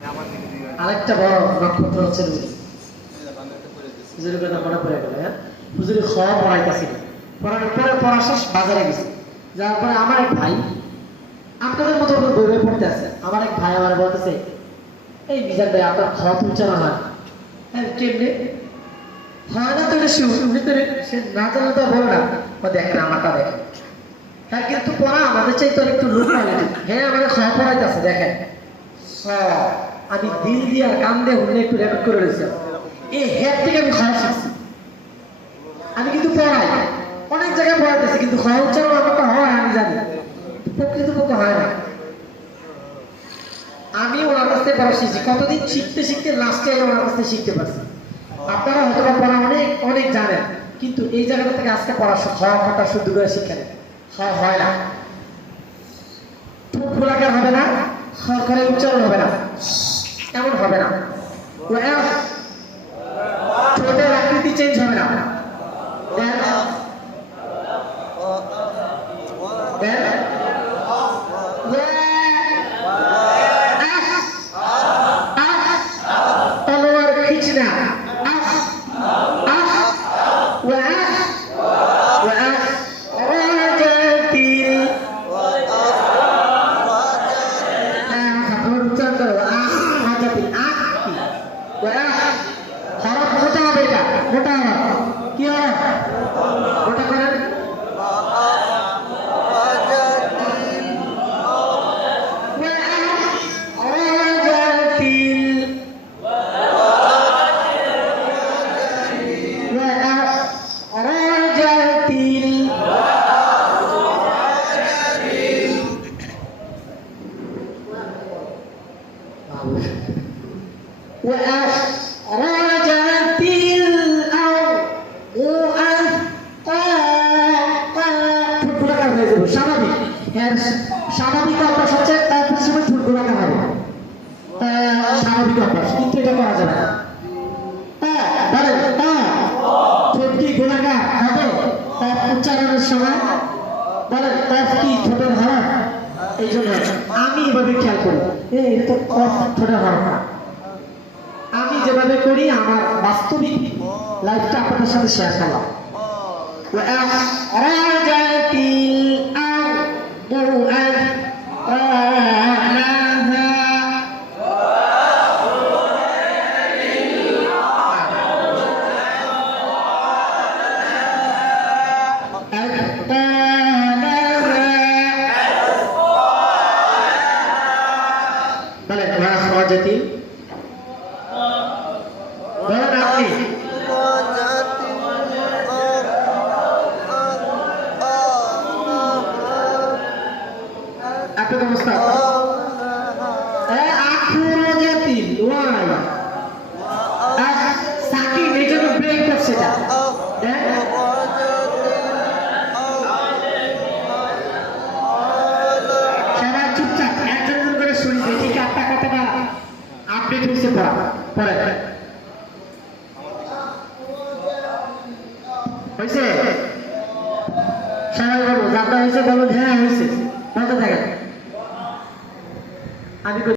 আরেকটা বড় নক্ষত্র হচ্ছে হুজুরের কথা মনে পড়ে গেল। হ্যাঁ, হুজুরে খাওয়া পড়াইতেছিল, পড়ানোর পরে পড়া শেষ, বাজারে গেছে। যাওয়ার পরে আমার এক ভাই আপনাদের মতো বই বই পড়তে আছে, আমার এক ভাই আমার বলতেছে, এই মিজান ভাই আপনার খাওয়া উচ্চারণ হয়। হ্যাঁ, কেমনে হয় না? তো সে না জানলে তো বলো না, ও দেখেন আমারটা দেখেন। হ্যাঁ, কিন্তু পড়া আমাদের চাই তো একটু লোক কোয়ালিটি। হ্যাঁ, আমাদের খাওয়া পড়াইতেছে দেখেন। আমি দিল দিয়ে কান দিয়ে হলে একটু রেকর্ড করে রয়েছি। এই হেড থেকে আমি খাওয়া শিখছি। আমি কিন্তু পড়াই, অনেক জায়গায় পড়াইতেছি, কিন্তু খাওয়া উচ্চারণ আমারটা হয় আমি জানি, প্রকৃতপক্ষে হয় না। আমি ওনার কাছ থেকে পড়া শিখছি, কতদিন শিখতে শিখতে লাস্টে ওনার কাছ থেকে শিখতে পারছি। আপনারা হয়তো পড়া অনেক অনেক জানেন, কিন্তু এই জায়গাটা থেকে আজকে পড়া খাওয়া খাওয়াটা শুদ্ধ করে শিক্ষা নেই, খাওয়া হয় না। ঠোঁট খোলাকার হবে না, খাওয়া করে উচ্চারণ হবে না, এমন হবে না। ঠোঁটের আকৃতি চেঞ্জ হবে না। তলোয়ার খিচ না, হরফ মোটা হবে, এটা মোটা হরফ। কি হরফ? মোটা করেন। স্বাভাবিক, স্বাভাবিক অভ্যাস হচ্ছে তার সময় ঠোঁট গোলাকার হবে, স্বাভাবিক অভ্যাস, কিন্তু এটা করা যাবে না। ঠোঁট কি গোলাকার হবে উচ্চারণের সময়? বলেন কি ঠোঁটের হরফ? এই জন্য আমি এভাবে খেয়াল করি, এটা তো ঠোঁটের হরফ না। আমি যেভাবে করি আমার বাস্তবিক লাইফটা আপনাদের সাথে শেয়ার করলাম। সবাই বলবো যাত্রা হয়েছে, বলুন হ্যাঁ হয়েছে, বলতে থাকেন।